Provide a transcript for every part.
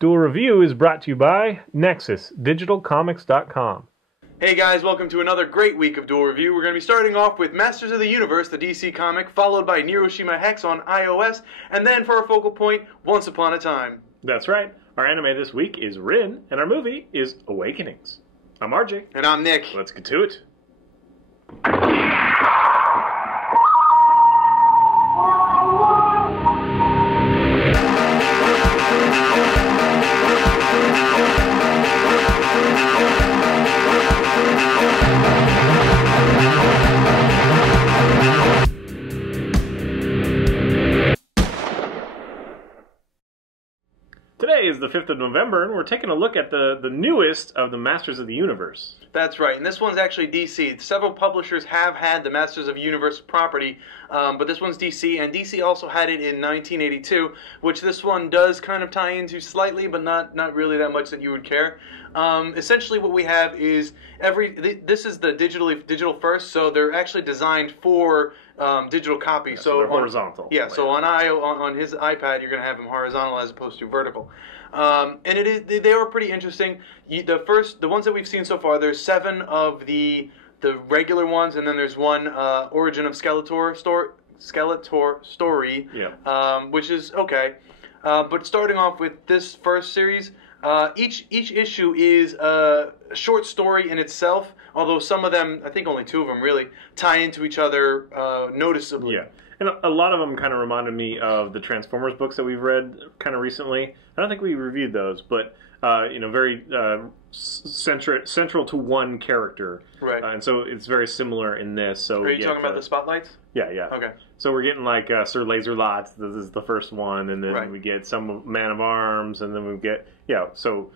Duel Review is brought to you by NexusDigitalComics.com. Hey guys, welcome to another great week of Duel Review. We're going to be starting off with Masters of the Universe, the DC comic, followed by Hiroshima Hex on iOS, and then for our focal point, Once Upon a Time. That's right. Our anime this week is Rin, and our movie is Awakenings. I'm RJ. And I'm Nick. Let's get to it. Today is the 5th of November, and we're taking a look at the newest of the Masters of the Universe. That's right, and this one's actually DC. Several publishers have had the Masters of the Universe property, but this one's DC, and DC also had it in 1982, which this one does kind of tie into slightly, but not really that much that you would care. Essentially what we have is this is the digital first, so they're actually designed for digital copy. Yeah, so they're horizontal. Yeah, so on his iPad you're going to have them horizontal as opposed to vertical. And they were pretty interesting. The ones that we've seen so far, there's 7 of the regular ones, and then there's one Origin of Skeletor story, yeah. Which is okay. But starting off with this first series, each issue is a short story in itself, although some of them, I think only 2 of them really, tie into each other noticeably. Yeah, and a lot of them kind of reminded me of the Transformers books that we've read kind of recently. I don't think we reviewed those, but very central to one character. Right. And so it's very similar in this. So are you talking about the spotlights? Yeah, yeah. Okay. So we're getting like Sir Laser-Lots. This is the first one, and then we get some Man of Arms, and then we get So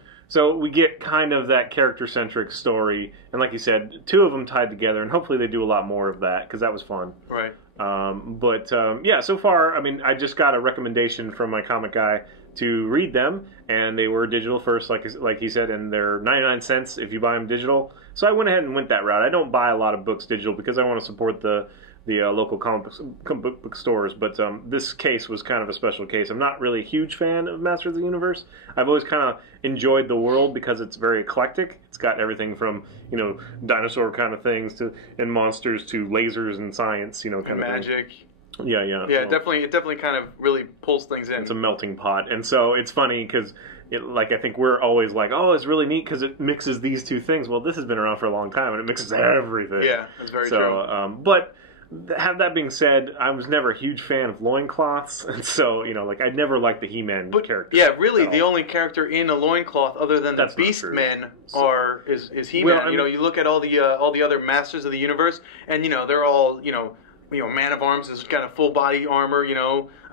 we get kind of that character-centric story, and like you said, 2 of them tied together, and hopefully they do a lot more of that because that was fun. Right. Yeah. So far, I mean, I just got a recommendation from my comic guy to read them, and they were digital first, like he said, and they're 99 cents if you buy them digital. So I went ahead and went that route. I don't buy a lot of books digital because I want to support the local comic book stores, but this case was kind of a special case. I'm not really a huge fan of Masters of the Universe. I've always kind of enjoyed the world because it's very eclectic. It's got everything from dinosaur kind of things and monsters to lasers and science, kind of magic. Thing. Yeah. Yeah, it definitely kind of really pulls things in. It's a melting pot, and so it's funny because. I think we're always like, oh, it's really neat because it mixes these 2 things. Well, this has been around for a long time, and it mixes everything. Yeah, that's very true. But have that being said, I was never a huge fan of loincloths, and so, I never liked the He-Man character. Yeah, really, the only character in a loincloth other than the Beastmen is He-Man. Well, you look at all the other Masters of the Universe, and, they're all, Man of Arms is kind of full body armor.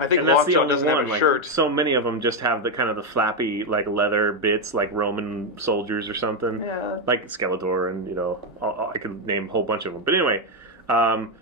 I think Lockjaw doesn't have a shirt. So many of them just have the kind of the flappy leather bits, like Roman soldiers or something. Yeah. Like Skeletor, and I could name a whole bunch of them. But anyway,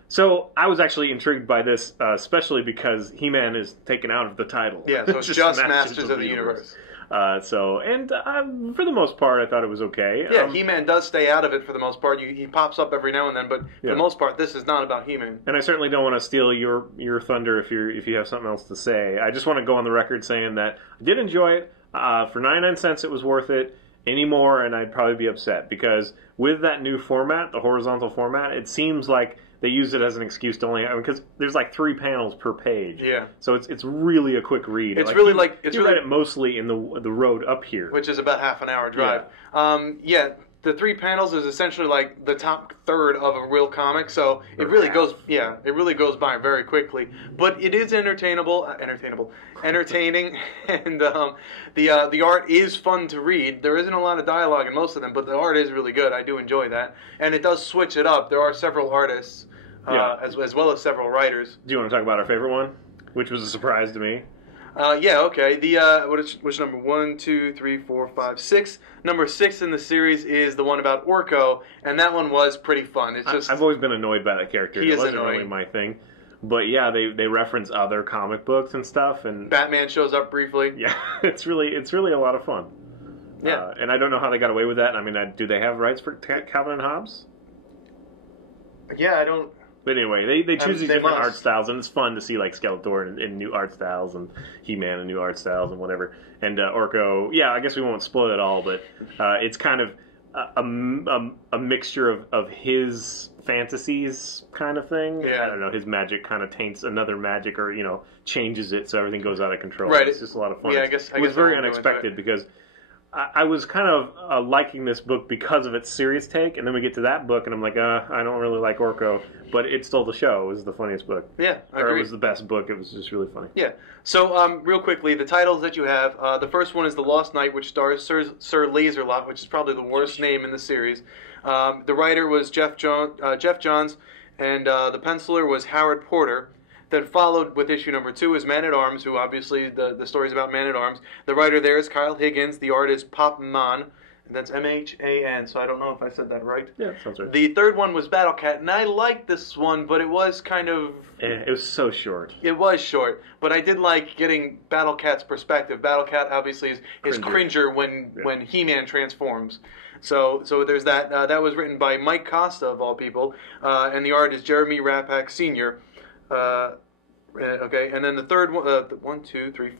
so I was actually intrigued by this, especially because He-Man is taken out of the title. Yeah, so it's just Masters of the Universe. For the most part, I thought it was okay. Yeah, He-Man does stay out of it for the most part. He pops up every now and then, but for the most part, this is not about He-Man. And I certainly don't want to steal your thunder if you have something else to say. I just want to go on the record saying that I did enjoy it. For 99 cents, it was worth it. Any more, and I'd probably be upset because with that new format, the horizontal format, it seems like they use it as an excuse to because there's 3 panels per page. Yeah. So it's really a quick read. It's read really it mostly in the road up here, which is about half an hour drive. Yeah. The 3 panels is essentially the top third of a real comic, so it really goes by very quickly. But it is entertaining, and the art is fun to read. There isn't a lot of dialogue in most of them, but the art is really good. I do enjoy that, and it does switch it up. There are several artists, as well as several writers. Do you want to talk about our favorite one, which was a surprise to me? Okay. Which number? 1, 2, 3, 4, 5, 6. Number 6 in the series is the one about Orko, and that one was pretty fun. I've always been annoyed by that character. It wasn't really my thing. But yeah, they reference other comic books and stuff, and Batman shows up briefly. Yeah, it's really a lot of fun. Yeah, and I don't know how they got away with that. I mean, do they have rights for Calvin and Hobbes? Yeah, I don't. But anyway, they choose these they different must. art styles, and it's fun to see like Skeletor in new art styles, and He-Man in new art styles, and whatever. And Orko, yeah, I guess we won't spoil it all, but it's kind of a mixture of his fantasies kind of thing. Yeah. I don't know, his magic kind of taints another magic, or changes it so everything goes out of control. Right. It's just a lot of fun. Yeah, It was very unexpected because I was kind of liking this book because of its serious take, and then we get to that book, and I'm like, I don't really like Orko, but it stole the show. It was the funniest book. Yeah, I Or agree. it was the best book. It was just really funny. Yeah. So, real quickly, the titles that you have. The first one is The Lost Knight, which stars Sir Laserlot, which is probably the worst name in the series. The writer was Jeff Johns, and the penciler was Howard Porter. Then followed with issue number 2 is Man-at-Arms, who obviously the story's about Man-at-Arms. The writer there is Kyle Higgins. The artist Pop Man. And that's M-H-A-N, so I don't know if I said that right. Yeah, sounds right. The third one was Battle Cat, and I liked this one, but it was kind of... It was so short. It was short, but I did like getting Battle Cat's perspective. Battle Cat obviously is Cringer when He-Man transforms. So there's that. That was written by Mike Costa, of all people, and the art is Jeremy Rapak Sr., okay, and then the third one,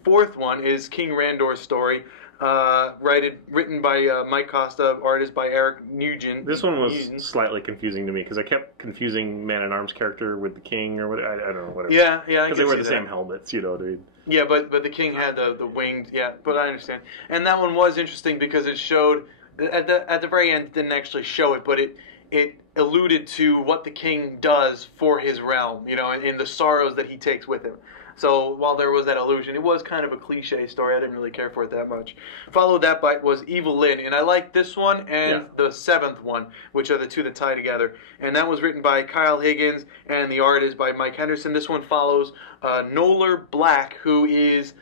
fourth one is King Randor's story, written by Mike Costa, artist by Eric Nugent. This one was slightly confusing to me because I kept confusing Man-at-Arms character with the King or whatever. I don't know, whatever. Yeah, because they wear the same helmets, dude. Yeah, but the King had the winged. Yeah, but I understand. And that one was interesting because it showed at the very end. It didn't actually show it, but it alluded to what the King does for his realm, and the sorrows that he takes with him. So while there was that illusion, it was kind of a cliche story. I didn't really care for it that much. Followed that by was Evil Lyn, and I liked this one and the seventh one, which are the two that tie together. And that was written by Kyle Higgins, and the art is by Mike Henderson. This one follows Noller Black, who is...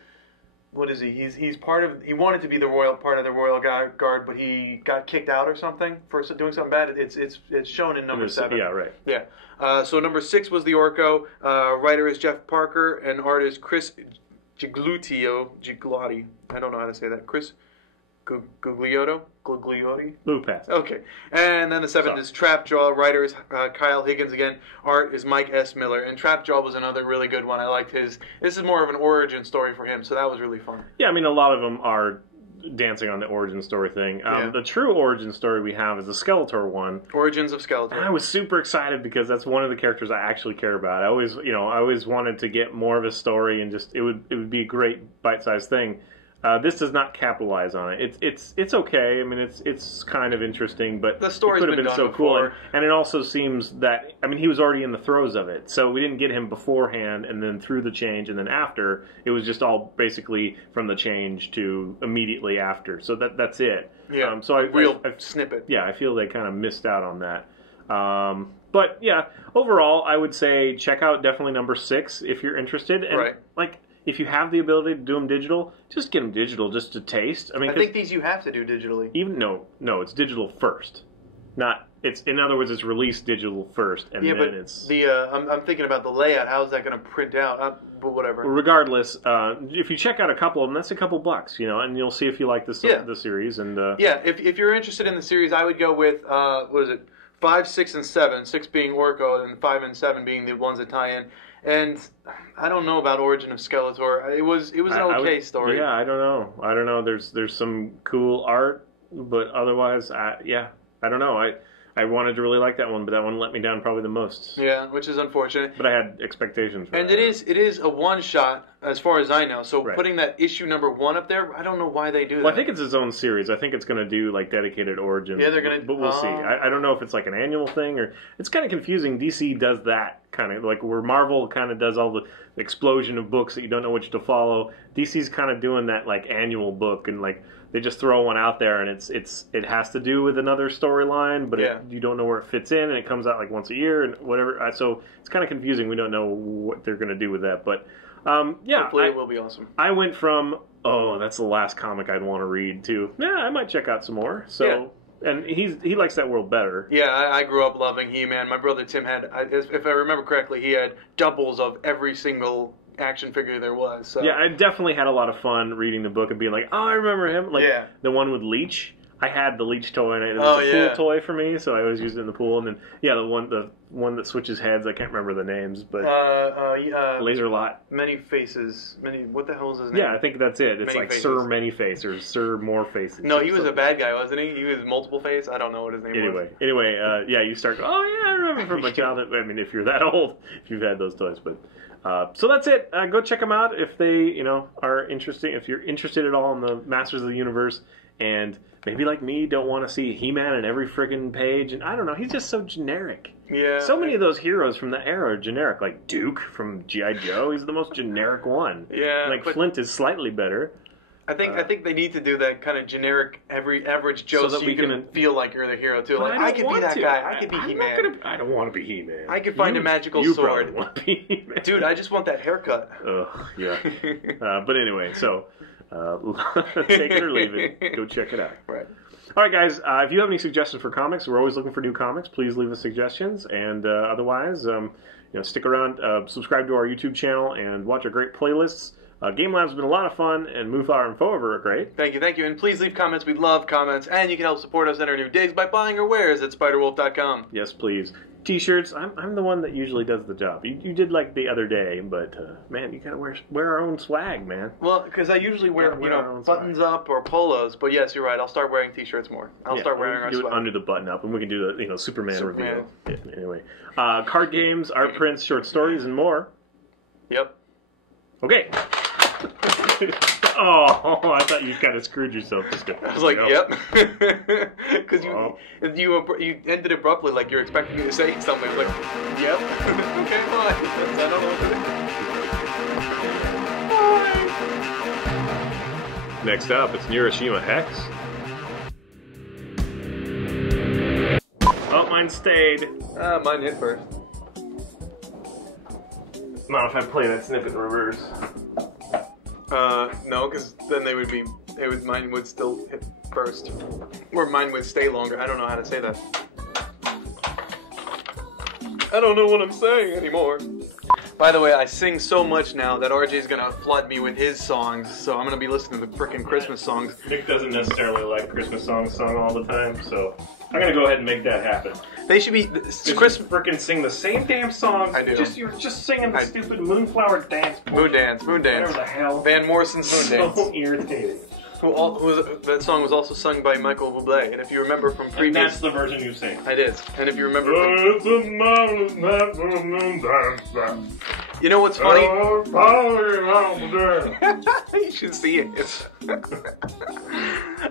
What is he? He's part of. He wanted to be part of the Royal Guard, but he got kicked out or something for doing something bad. It's shown in number 7. Yeah, right. Yeah. So number 6 was the Orko. Writer is Jeff Parker, and artist Chris Gigliotti. I don't know how to say that. Chris Gugliotti. Blue pass. Okay. And then the 7th is Trapjaw. Writer is Kyle Higgins again. Art is Mike S. Miller. And Trapjaw was another really good one. I liked his. This is more of an origin story for him, so that was really fun. Yeah, I mean, a lot of them are dancing on the origin story thing. The true origin story we have is the Skeletor one. Origins of Skeletor. And I was super excited because that's one of the characters I actually care about. I always wanted to get more of his story, and just it would be a great bite-sized thing. This does not capitalize on it. It's okay. I mean, it's kind of interesting, but the story's it could have been so before. cool. And it also seems that he was already in the throes of it, so we didn't get him beforehand, and then through the change, and then after. It was just all basically from the change to immediately after. So that's it. Yeah. So real snippet. Yeah, I feel they kind of missed out on that. But yeah, overall, I would say check out definitely number 6 if you're interested. And if you have the ability to do them digital, just get them digital just to taste. I think these you have to do digitally. No, it's digital first. In other words, it's released digital first, and then it's... I'm thinking about the layout. How is that going to print out? But whatever. Regardless, if you check out a couple of them, that's a couple bucks, and you'll see if you like the series. And if you're interested in the series, I would go with, 5, 6, and 7. 6 being Orko, and 5 and 7 being the ones that tie in. And I don't know about Origin of Skeletor. It was an okay story. Yeah, I don't know. There's some cool art, but otherwise, I don't know. I wanted to really like that one, but that one let me down probably the most. Yeah, which is unfortunate. But I had expectations for and that. it is a one-shot, as far as I know. So putting that issue number 1 up there, I don't know why they do that. Well, I think it's its own series. I think it's going to do, dedicated origins. Yeah, they're going to... But we'll see. I don't know if it's, an annual thing, or... It's kind of confusing. DC does that, kind of, where Marvel kind of does all the explosion of books that you don't know which to follow. DC's kind of doing that, annual book, and, they just throw one out there, and it has to do with another storyline, but you don't know where it fits in, and it comes out once a year and whatever. So it's kind of confusing. We don't know what they're going to do with that, but hopefully it will be awesome. I went from that's the last comic I'd want to read to I might check out some more. So and he likes that world better. Yeah, I grew up loving He-Man. My brother Tim had, if I remember correctly, he had doubles of every single action figure there was. So. Yeah, I definitely had a lot of fun reading the book and being like, oh, I remember him. The one with Leech. I had the leech toy, and it Oh, was a yeah. pool toy for me, so I always used it in the pool. And then, yeah, the one that switches heads, I can't remember the names, but Laser Lot. Many faces. What the hell is his name? Yeah, I think that's it. It's Many like Faces. Sir Many Face or Sir More Faces. No, he was a bad guy, wasn't he? He was multiple face. I don't know what his name was. Anyway, yeah, you start. Oh yeah, I remember from my childhood. I mean, if you're that old, if you've had those toys, but. So that's it. Go check them out if they, are interesting. If you're interested at all in the Masters of the Universe, and maybe like me, don't want to see He-Man in every friggin' page. And I don't know, he's just so generic. Yeah. So many of those heroes from the era are generic. Like Duke from G.I. Joe, he's the most generic one. Yeah. Like Flint is slightly better. I think they need to do that kind of generic, average Joe, so you can feel like you're the hero too. Like I could be that guy. I could be He-Man. I don't want to be He-Man. I could find a magical sword. Want to be He-Man. Dude, I just want that haircut. Ugh, yeah. But anyway, so take it or leave it. Go check it out. Right. All right, guys. If you have any suggestions for comics, we're always looking for new comics. Please leave us suggestions, and otherwise, stick around, subscribe to our YouTube channel, and watch our great playlists. Game Lab's been a lot of fun, and Moonflower and Forever are great. Thank you. And please leave comments. We love comments. And you can help support us in our new digs by buying our wares at spiderwolf.com. Yes, please. T-shirts, I'm the one that usually does the job. You did like the other day, but, man, you gotta wear our own swag, man. Well, because I usually wear buttons up or polos, but yes, you're right. I'll start wearing T-shirts more. I'll start wearing our swag. Do it under the button up, and we can do the Superman review. Yeah, anyway. Card games, art prints, short stories, and more. Yep. Okay. Oh, I thought you kind of screwed yourself. I was like, yep. Because you ended abruptly, like you're expecting me to say something. I was like, yep. Okay, fine. I don't know what to do. Next up, it's Hiroshima Hex. Oh, mine stayed. Mine hit first. Not if I play that snippet in reverse. No, because then mine would still hit first. Or mine would stay longer. I don't know how to say that. I don't know what I'm saying anymore. By the way, I sing so much now that RJ's gonna flood me with his songs, so I'm gonna be listening to the frickin' Christmas songs. Nick doesn't necessarily like Christmas songs sung all the time, so I'm gonna go ahead and make that happen. They should be Chris frickin' sing the same damn songs. I do. You're just singing the stupid Moonflower dance. Moon dance. Whatever the hell. Van Morrison's Moon Dance. So irritating. That song was also sung by Michael Bublé, and if you remember from previous... And that's the version you sing. I did. And if you remember It's a marvelous night for a moon dance. You know what's funny? You should see it.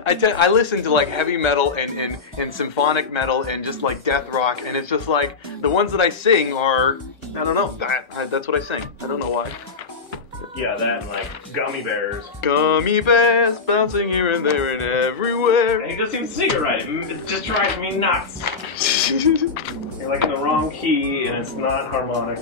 I listen to like heavy metal and symphonic metal and just like death rock, and it's just like the ones that I sing are, I don't know, that's what I sing. I don't know why. Yeah, that and like Gummy Bears. Gummy bears bouncing here and there and everywhere. And he doesn't even sing it right. It just drives me nuts. You're like in the wrong key and it's not harmonic.